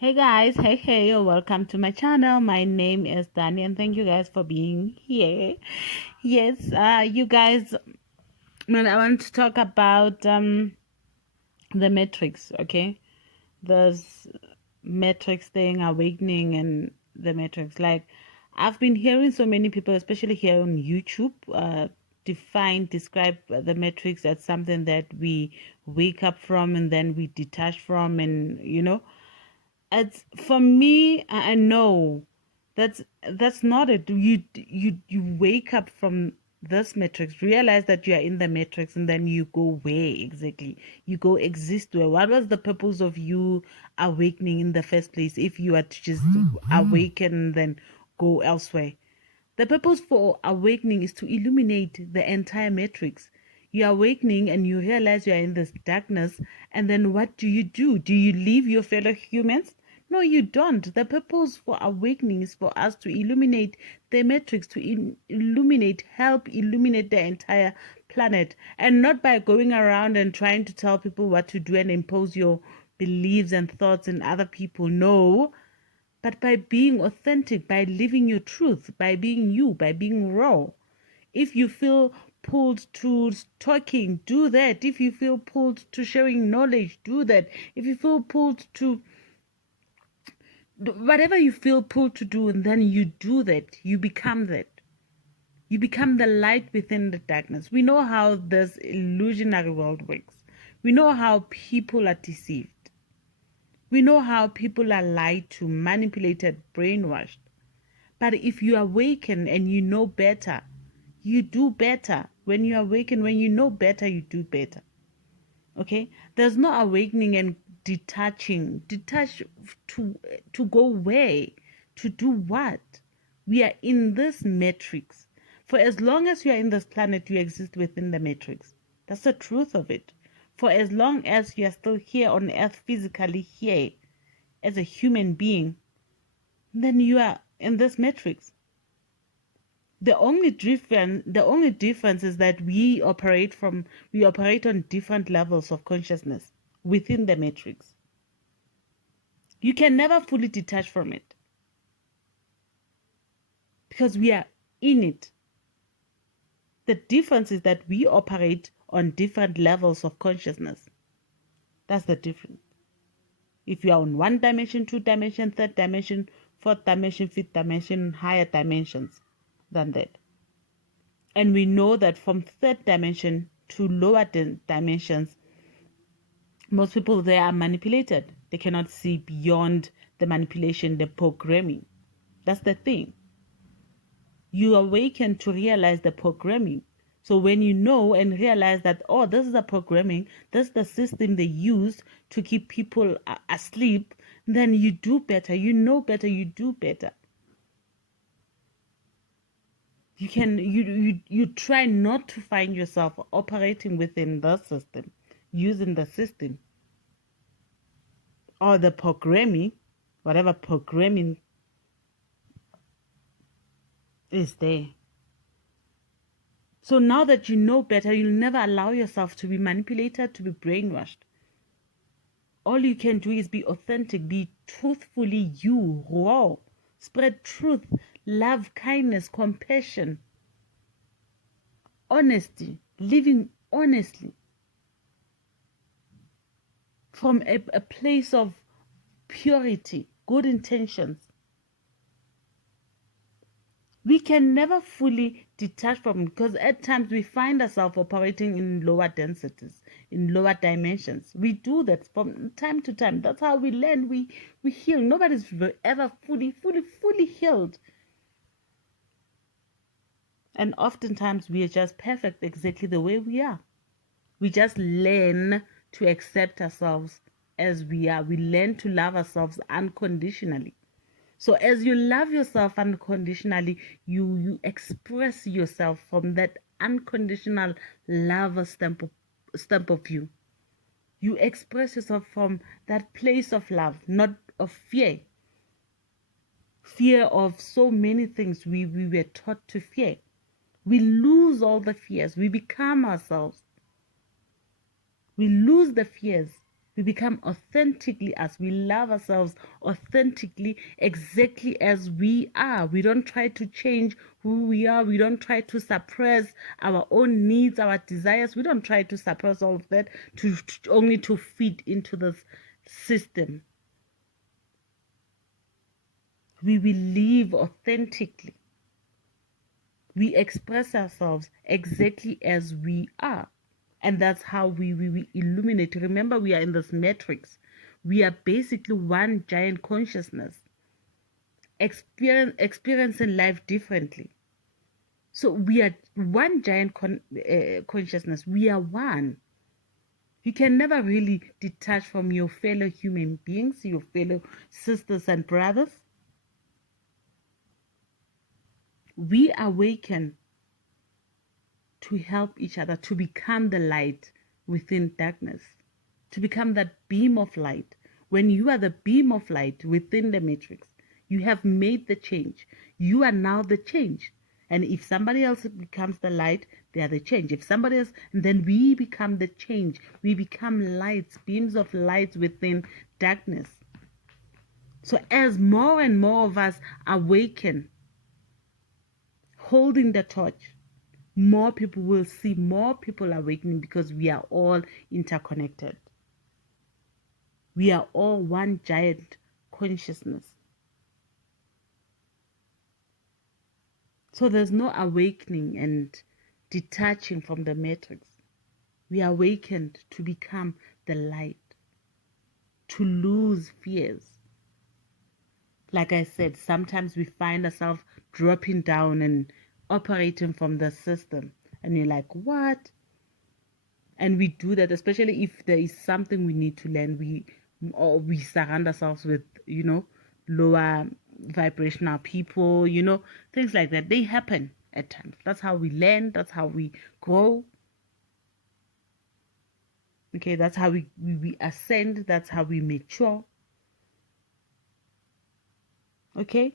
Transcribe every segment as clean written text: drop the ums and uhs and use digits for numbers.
Hey guys, hey, welcome to my channel. My name is Dani and thank you guys for being here. Yes, you guys, I want to talk about the matrix, okay? There's matrix thing, awakening and the matrix. Like, I've been hearing so many people, especially here on YouTube, describe the matrix as something that we wake up from and then we detach from, and it's for me. I know that's not it. You wake up from this matrix, realize that you are in the matrix, and then you go where exactly? You go exist where? What was the purpose of you awakening in the first place if you are to just awaken and then go elsewhere? The purpose for awakening is to illuminate the entire matrix. You're awakening and you realize you are in this darkness, and then what do you do? Do you leave your fellow humans? No, you don't. The purpose for awakening is for us to illuminate the matrix, to help illuminate the entire planet, and not by going around and trying to tell people what to do and impose your beliefs and thoughts in other people. No, but by being authentic, by living your truth, by being you, by being raw. If you feel pulled to talking, do that. If you feel pulled to sharing knowledge, do that. If you feel pulled to whatever you feel pulled to do, and then you do that, you become that. You become the light within the darkness. We know how this illusionary world works. We know how people are deceived. We know how people are lied to, manipulated, brainwashed. But if you awaken and you know better, you do better. When you awaken, when you know better, you do better. Okay? There's no awakening and detaching. Detach to go where? To do what? We are in this matrix. For as long as you are in this planet, you exist within the matrix. That's the truth of it. For as long as you are still here on earth, physically here, as a human being, then you are in this matrix. The only difference is that we operate on different levels of consciousness within the matrix. You can never fully detach from it because we are in it. The difference is that we operate on different levels of consciousness. That's the difference. If you are on 1 dimension, 2 dimension, 3rd dimension, 4th dimension, 5th dimension, higher dimensions than that. And we know that from 3rd dimension to lower dimensions, most people there are manipulated. They cannot see beyond the manipulation, the programming. That's the thing. You awaken to realize the programming. So when you know and realize that, oh, this is the programming, this is the system they use to keep people asleep, then you do better. You know better, you do better. You try not to find yourself operating within the system, using the system or the programming, whatever programming is there. So now that you know better, you'll never allow yourself to be manipulated, to be brainwashed. All you can do is be authentic, be truthfully you, raw. Spread truth, love, kindness, compassion, honesty, living honestly from a place of purity, good intentions. We can never fully detach from it because at times we find ourselves operating in lower densities, in lower dimensions. We do that from time to time. That's how we learn. We heal. Nobody's ever fully healed. And oftentimes we are just perfect exactly the way we are. We just learn to accept ourselves as we are. We learn to love ourselves unconditionally. So as you love yourself unconditionally, you express yourself from that unconditional love stamp of you. You express yourself from that place of love, not of fear. Fear of so many things we were taught to fear. We lose all the fears. We become ourselves. We lose the fears We become authentically us. We love ourselves authentically, exactly as we are. We don't try to change who we are. We don't try to suppress our own needs, our desires. We don't try to suppress all of that only to fit into this system. We will live authentically. We express ourselves exactly as we are. And that's how we illuminate. Remember, we are in this matrix. We are basically one giant consciousness, experiencing life differently. So we are one giant consciousness. We are one. You can never really detach from your fellow human beings, your fellow sisters and brothers. We awaken to help each other, to become the light within darkness, to become that beam of light. When you are the beam of light within the matrix, you have made the change. You are now the change. And if somebody else becomes the light, they are the change. If somebody else, and then we become the change. We become lights, beams of light within darkness. So as more and more of us awaken, holding the torch, more people will see more people awakening, because we are all interconnected. We are all one giant consciousness. So there's no awakening and detaching from the matrix. We are awakened to become the light, to lose fears. Like I said, sometimes we find ourselves dropping down and operating from the system. And you're like, what? And we do that, especially if there is something we need to learn. We surround ourselves with, lower vibrational people, things like that. They happen at times. That's how we learn. That's how we grow. Okay, that's how we ascend. That's how we mature. Okay?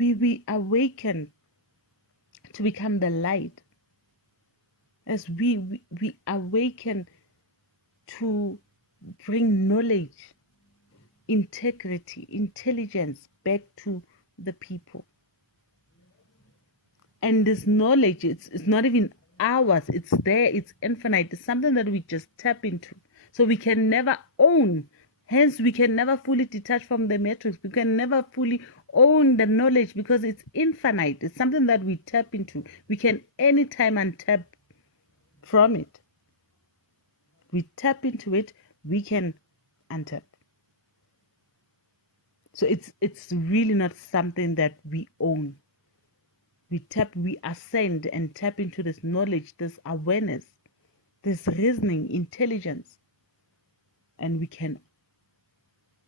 We awaken to become the light. As we awaken to bring knowledge, integrity, intelligence back to the people. And this knowledge, it's not even ours. It's there. It's infinite. It's something that we just tap into. So we can never own. Hence, we can never fully detach from the matrix. We can never fully own the knowledge, because it's infinite. It's something that we tap into. We can anytime untap from it. We tap into it, we can untap. So it's really not something that we own. We ascend and tap into this knowledge, this awareness, this reasoning, intelligence, and we can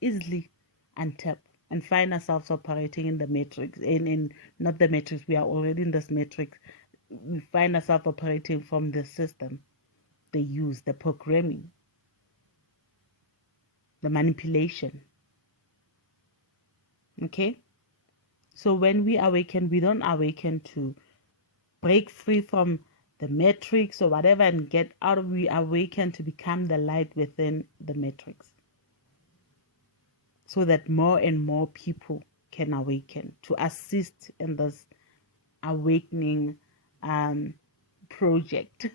easily untap and find ourselves operating in the matrix. In not the matrix, we are already in this matrix. We find ourselves operating from the system they use, the programming, the manipulation. Okay? So when we awaken, we don't awaken to break free from the matrix or whatever and get out of. We awaken to become the light within the matrix, so that more and more people can awaken, to assist in this awakening project.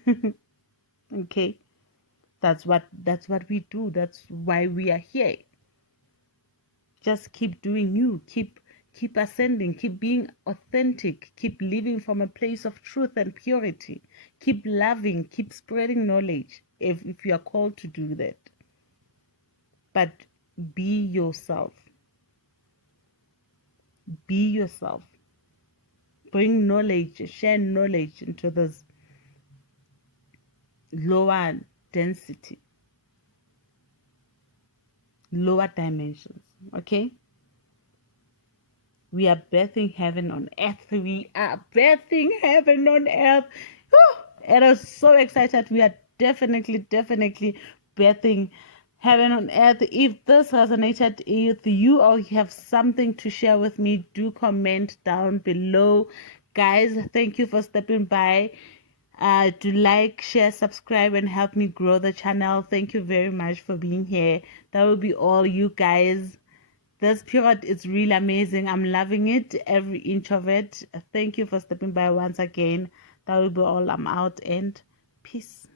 Okay, that's what we do. That's why we are here. Just keep doing you, keep ascending, keep being authentic, keep living from a place of truth and purity, keep loving, keep spreading knowledge if you are called to do that. But be yourself. Be yourself. Bring knowledge, share knowledge into this lower density, lower dimensions. Okay? We are birthing heaven on earth. We are birthing heaven on earth. And I'm so excited. We are definitely birthing heaven on earth. If this resonated with you, or you have something to share with me, do comment down below. Guys, thank you for stepping by. to like, share, subscribe, and help me grow the channel. Thank you very much for being here. That will be all, you guys. This period is really amazing. I'm loving it, every inch of it. Thank you for stopping by once again. That will be all. I'm out, and peace.